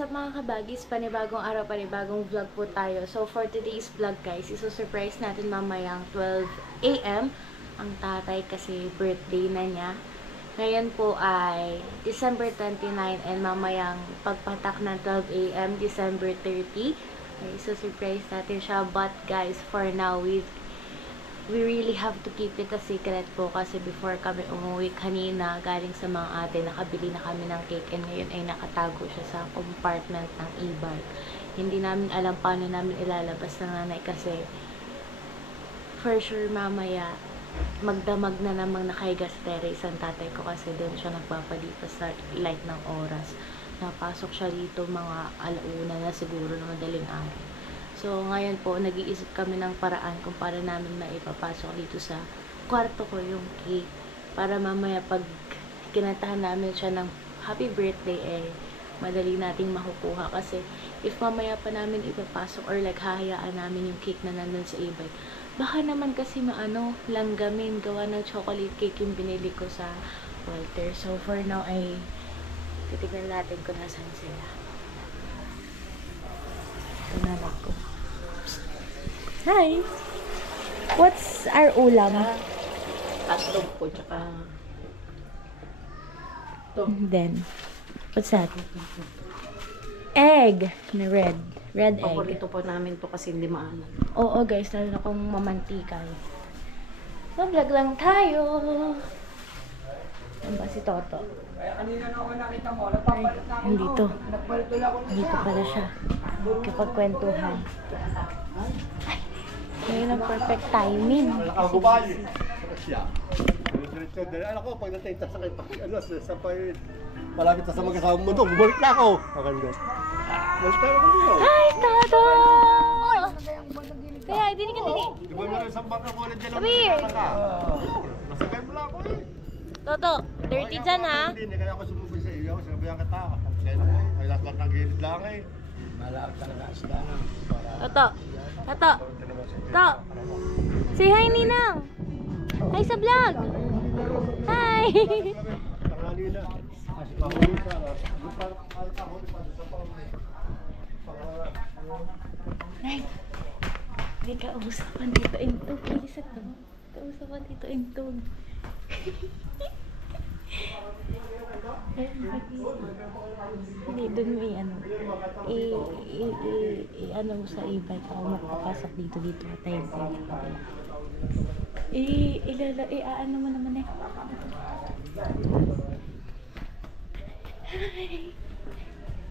What's up mga kabagis? Panibagong araw, panibagong vlog po tayo. So for today's vlog guys, isusurprise natin mamayang 12 AM. Ang tatay kasi birthday na niya. Ngayon po ay December 29 and mamayang pagpatak ng 12 AM, December 30. Okay, isusurprise natin siya. But guys, for now, we really have to keep it a secret po kasi before kami umuwi kanina galing sa mga ate, nakabili na kami ng cake and ngayon ay nakatago siya sa compartment ng e-bike. Hindi namin alam paano namin ilalabas ng nanay kasi for sure mamaya magdamag na namang nakahiga sa terrace ang tatay ko kasi doon siya nagpapalipas sa light ng oras. Napasok siya dito mga alauna na siguro ng madaling araw. So, ngayon po, nag-iisip kami ng paraan kung para namin maipapasok dito sa kwarto ko yung cake. Para mamaya pag kinantahan namin siya ng happy birthday, madali nating makukuha. Kasi, if mamaya pa namin ipapasok or like hahayaan namin yung cake na nandun sa e-bike, baka naman kasi langgamin, gawa ng chocolate cake yung binili ko sa Walter. So, for now ay titignan natin kung nasan sila. Ito na ako. Hi! What's our ulam? Hotdog po, tsaka Then, what's that? Egg! Na red. Red egg. paborito po namin to kasi hindi maalat. Oo guys, lalo na kung mamantikay. Mag-vlog lang tayo! Ano ba si Toto? Andito. Dito pala siya. Kapag kwentuhan. Ngayon ang perfect timing. Alam ko, pag natay sakit, malapit na sa mag-asawang mundo, bumalik na ako. Bumalik na ako dito. Hi, Toto! Kaya, hindi ka dini. Di ba meron isang baka ko ulit dyan? Come here! Nasakay mo lang ako eh. Toto, dirty dyan ha? Hindi kaya ako sumubay sa iyo, sinabihan kita. Ay lahat ng gilid lang eh. Malapit talaga sila na. Toto! Toto! Toto! Say hi, Ninang! Hi sa vlog! Hi! Tangali na. Kasi pahuli ka. Nay! Hindi ka usapan dito intog. Please ito. Kausapan dito intog. Hindi, dun may ano mo sa e-bike ako magpapasok dito tayo ano mo naman eh.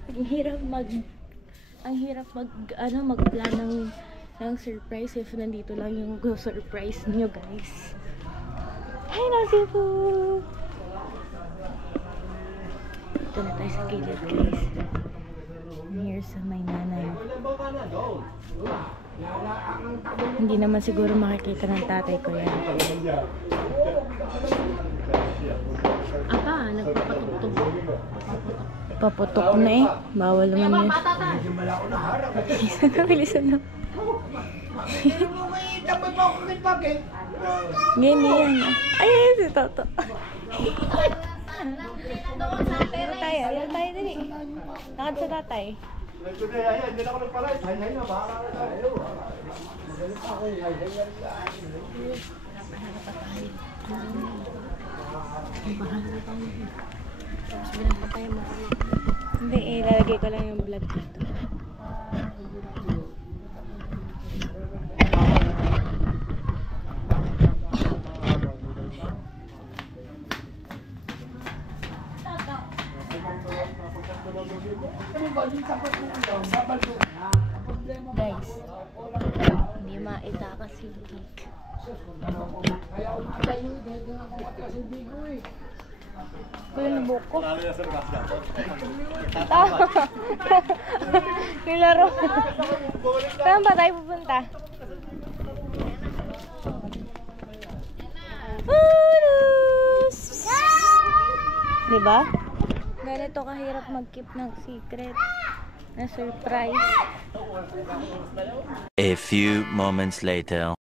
Ang hirap magplan ng surprise if nandito lang yung surprise nyo guys. Hi Nasibu! Ito na tayo sa gilid guys. Here's my nanay. Hindi naman siguro makikita ng tatay ko yan. Apa, nagpapatok-tok. Paputok na eh. Bawal naman yun. Bilisan na. Ngayon yan. Ay, si Toto. Laro tayo dali. Nakad sa tatay. Hindi na ako nagpalay. Hay na, bahala na tayo. Hindi lalagay ko lang yung vlog dito. Guys, hindi maitakas yung cake. Kuya na buko. Nilaro. Saan ba tayo pupunta? Diba? Ganito kahirap mag-keep ng secret na surprise. A few moments later.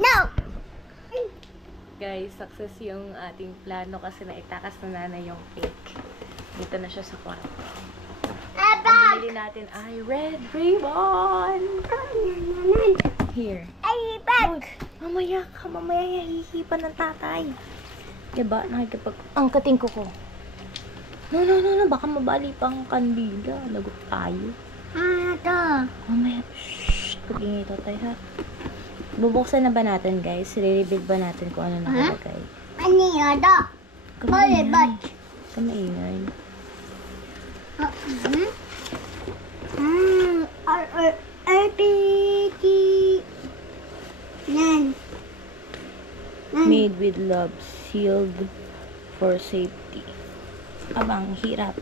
No! Guys, success yung ating plano kasi naitakas na nanay yung cake. Dito na siya sa kwarto. Ang binili natin ay red ribbon. Here. Look, mamaya ka. Mamaya hihipan ng tatay. Diba? Angkating ko ko. No. Baka mabali pang kandila. Lagot tayo. Mamaya. Shhh. Pag-ingay tatay ha. Bubuksan na ba natin, guys? Re-reveal ba natin kung ano nakalagay? Ano yun? Kamaingay. Kamaingay. RPG. Nan. Made with love. Sealed for safety. Abang, hirap.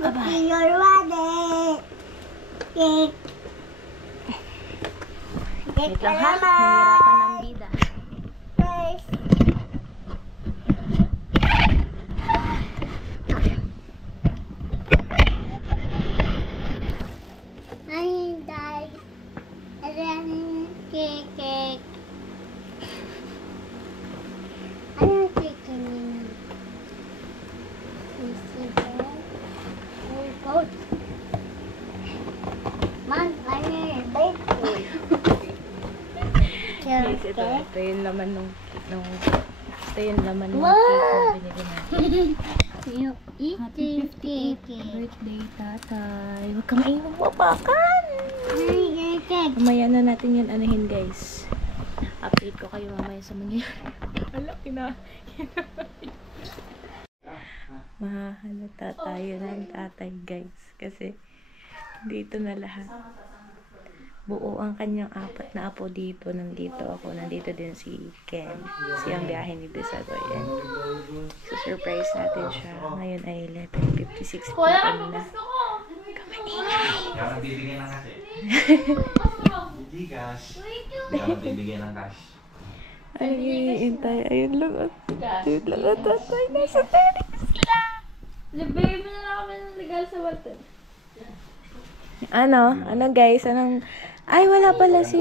Aba. You're ready. Cake. Wait lang ha. Nahihirapan ng bida. Guys. Ayun, guys. Ayan, cake. Anong cake yun? Man, ano yun? Bakery. Guys, ito yung laman ito yung laman ng cake na binili natin. You eat Happy birthday, tatay. Huwag kang maingong wapakan. cake. Mamaya na natin yan anahin, guys. Update ko kayo mamaya sa mangyayari. Wala, mahahalata tayo ng tatay, guys. Kasi dito na lahat. Buo ang kanyang 4 na apo dito. Nandito ako. Nandito din si Ken. Siyang biyahe ni Desado. Yan. So, surprise natin siya. Ngayon ay 11:56 p.m. na. Kamaingay! Ikaw nagbibigay ng cash eh. Hindi cash. Ikaw nagbibigay ng cash. Ay, hihintay. Ayun lang. Ayun lang ang tatay. Nasa terrace lang. Libigay mo na lang kami ng legal sa water. Ano guys? Ay, wala pala si...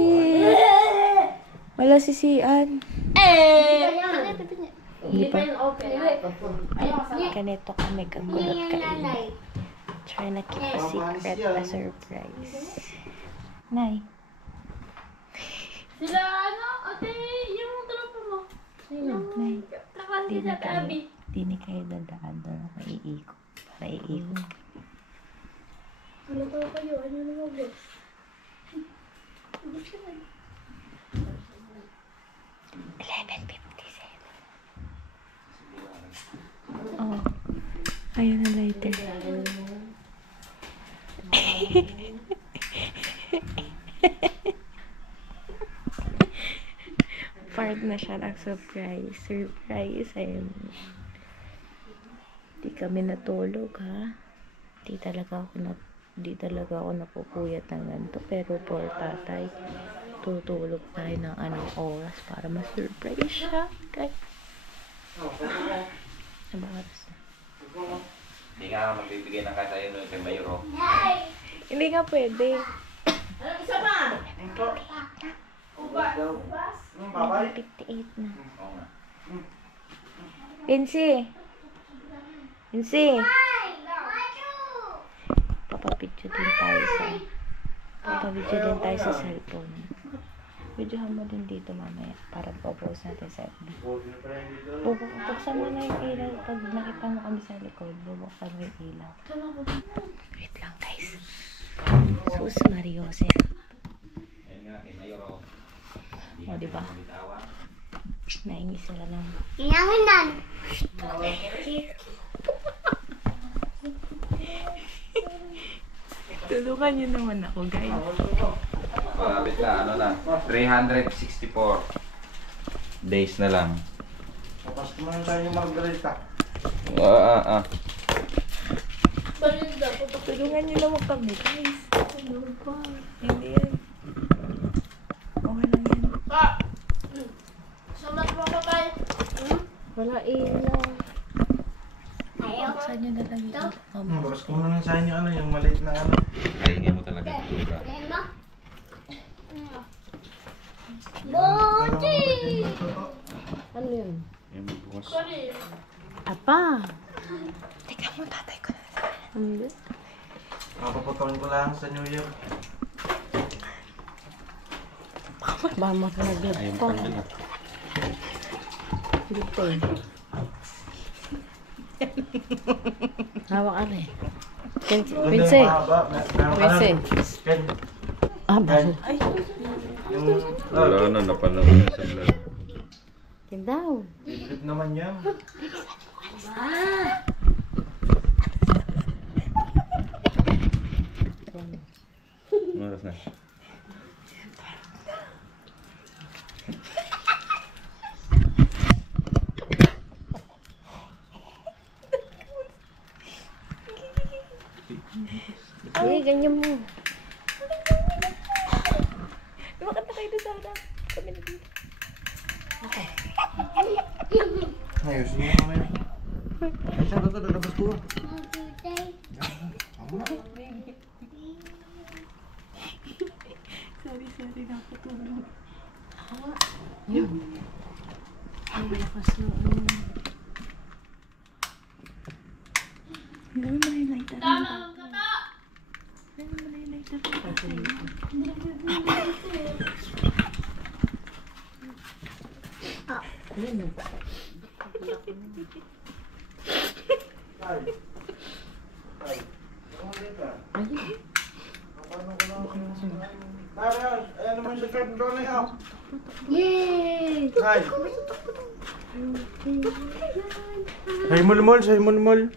Wala si Sian. Hindi pa. Ganito kami kakulot kain. Try na keep a secret, a surprise. Nay. Sila ate, yung tropa mo. Ayun, Nay. Kaklase sa tabi. Di ni kayo dadaan doon ako iikot. Para iikot. Ano to kayo? Ano na mag-boss? 11:57. Oh. Ayun na lighter. Part na siya ng surprise. Surprise. Ayun. Di kami natulog, ha? Di talaga ako napupuyat ng ganito. Pero for tatay, tutulog tayo ng anong oras para ma-surprise siya. Okay. Ano oras na? Hindi nga magbibigay ng cash ayun kay Mayro. Hindi nga pwede. Isa pa! 58 na. Oo nga. Pinsi! Papapidyo din tayo sa cellphone. Videohan mo din dito mamaya para po-post natin sa FB. Bubuksan mo na yung ilaw. Pag nakita mo kami sa likod, bubuksan mo yung ilaw. Wait lang, guys. Sus Mariose. Ayun nga kay Mayro. O, diba? Naingis sila lang. Inanginan! Tulungan niyo naman ako, guys. Malapit na, 364 days na lang. Tapos naman tayo yung margarita. Tulungan niyo naman kami, guys. Ano ba? Hindi yan. Okay lang yan. Sumat mo pa tayo. Wala ilaw. Buksan niyo na lang yung ilaw. Bakas ko muna sa inyo yung maliit na ano. Kaingin mo talaga. Boji! Ano yun? Yung bukas. Apa? Teka mo, tatay ko na. Hindi. Mapaputol ko lang sa New Year. Ba, makalagyan Ayun ko. pa din. Dito eh. Hawak ka rin. Pinse. Pinse. Ken. Ah, bakit? Yung... Wala na, napanood na sa vlog. Yan daw. Flip naman yan. Ano oras na? Eh, ganyan mo. Bakit na kayo doon sa harap? Kami na dito. Ayos niya naman. Ay, saan ito? Lalabas ko. Sorry, nakatulog. Yun. Ang lakas na. Gawin mo na yung lighter. Tama! Gawin mo na yung lighter. Ayun yun. Ayun. Ayan naman si Fred doon na yun. Yay! Ay! Say mulmul, say mulmul.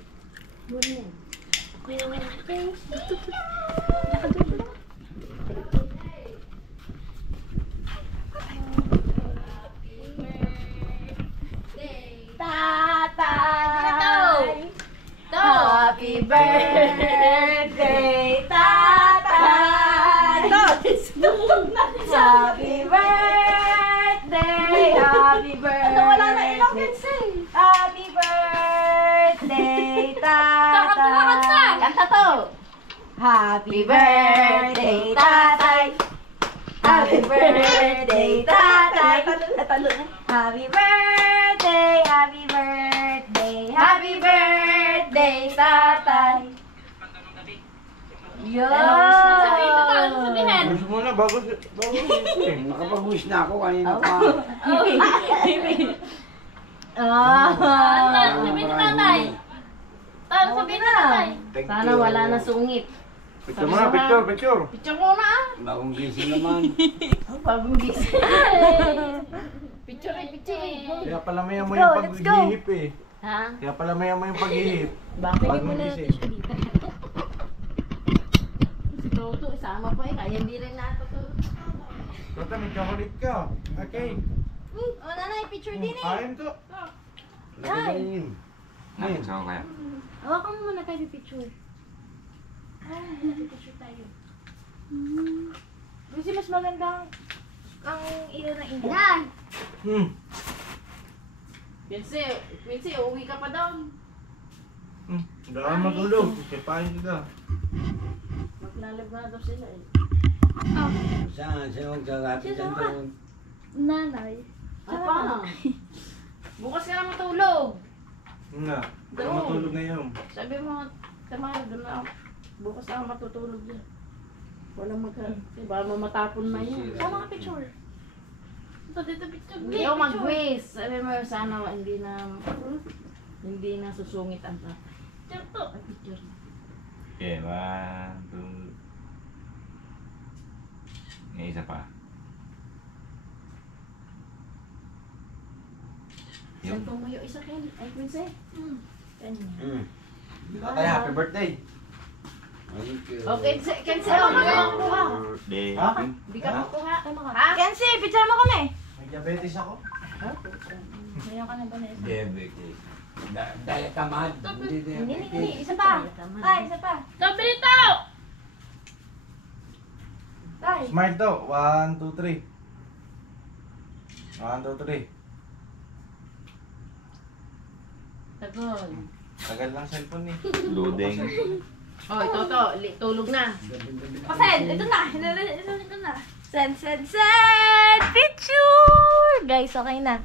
Tatay! Happy birthday, tatay! Happy birthday! Happy birthday! Wala na ilong kasi! Happy birthday, tatay! Kanta to! Happy birthday, tatay! Happy birthday, tatay! Talo na. Happy birthday, happy birthday, happy birthday, tatay! Yo! Gusto mo na, bago eh. Nakapag-wish na ako kanina pa. Sabihin ni tatay! Sabihin ni tatay! Sana wala na sungit. Picture mo na, picture, picture. Picture ko na. Bagong gising naman. Bagong gising. Picture. Kaya pala mayan mo Let's yung go, let's go. paghihip eh. Ha? Kaya pala mayan mo yung paghihip. Bakit Bagong mo na gising. si Toto, isama pa eh. Kaya hindi rin nato to. Tata, may chocolate ka. Okay. Nanay, picture din eh! Kain to. Nagagaling. Ayun, saan kaya? Hawakan mo muna tayo picture. Picture tayo. Kasi mas maganda ang ilaw ng Indian. Pinse, uwi ka pa daw. Daan matulog. Kipain kita. Maglalab na daw sila eh. Saan? Saan magkakapit ang taon? Nanay. Apa? Bukas ka na matulog. Nga. Baka matulog ngayon. Sabi mo, tamay, doon na. Bukas na ako matutulog dyan. Walang baka mamatapon na yun. Sama ka picture. Ito dito picture. Hindi ako mag-wish. Sabi mo, sana hindi na susungit ang Picture to. picture. Okay, 1, 2. Ngayon isa pa. Saan tumayo isa kayo? Ay, Quincy. Kanya. Tatay, happy birthday. Okay, Kenzie, hindi ka makuha. Birthday. Hindi ka makuha. Ha? Kenzie, picture mo kami. May diabetes ako. Ngayon ka na ba na isa? Diabetes. Dahil tamad. Hindi. Isa pa. Tay, isa pa. Sabrito! Tay. Smile to. 1, 2, 3. 1, 2, 3. Tagal. Tagal lang cellphone eh. Loading. Oh, ito to. Tulog na. Pasend, ito na. Ito na. Send. Picture! Guys, okay na.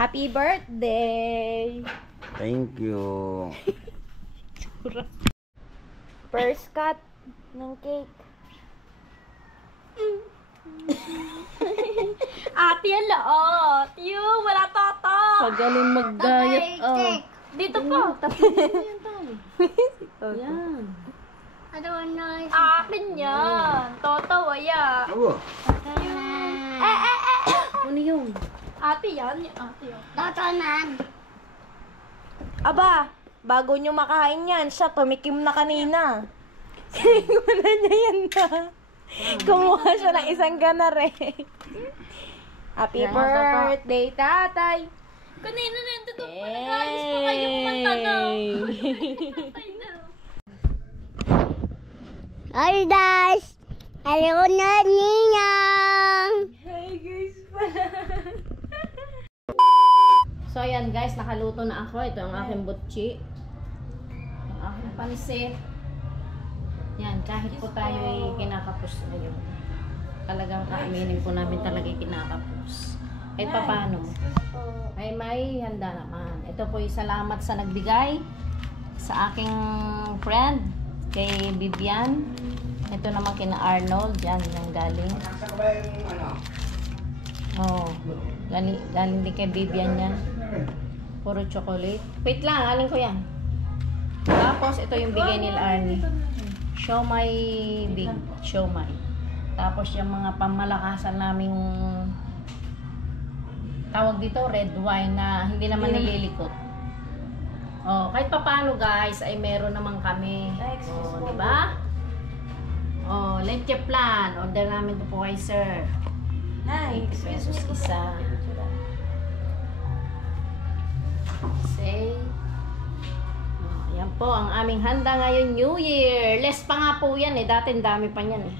Happy birthday! Thank you. First cut ng cake. Ate, ang laot. Yung, wala toto. Pagaling mag-diet. Oh. Dito po. Yan. Akin yan. Toto, waya. Abo. Ano yun? Ate yan. Ate yan. Toto nan. Aba, bago nyo makain yan, siya tumikim na kanina. Siniguna niya yan na. Kumuha siya ng isang ganare. Happy Yan, birthday, tatay. Kanina na ito doon pa nag-ayos pa kayo kumanta na. Hi guys! Hello na ninang! Hi guys pala. So ayan guys, nakaluto na ako. Ito ang aking butchi. Ang aking pansit. Yan, kahit po tayo ay kinakapos ngayon. Talagang kaaminin po namin talaga ay kinakapos. Kahit pa paano. Ay may handa naman. Ito po ay salamat sa nagbigay sa aking friend kay Bibian. Ito naman kina Arnold. Yan, yung galing. Oh, galing din kay Bibian yan. Puro chocolate. Wait lang, alin ko yan. Tapos, ito yung bigay nila Arnie. Siomay big. Siomay. Tapos, yung mga pamalakasan naming tawag dito, red wine na hindi naman nililikot. Oh, kahit pa paano guys, ay meron naman kami. Oh, di ba? Oh, leche plan. Order namin ito po kay sir. 80 pesos isa. Say. Oh, yan po ang aming handa ngayon New Year. Less pa nga po yan eh. Dati dami pa yan eh.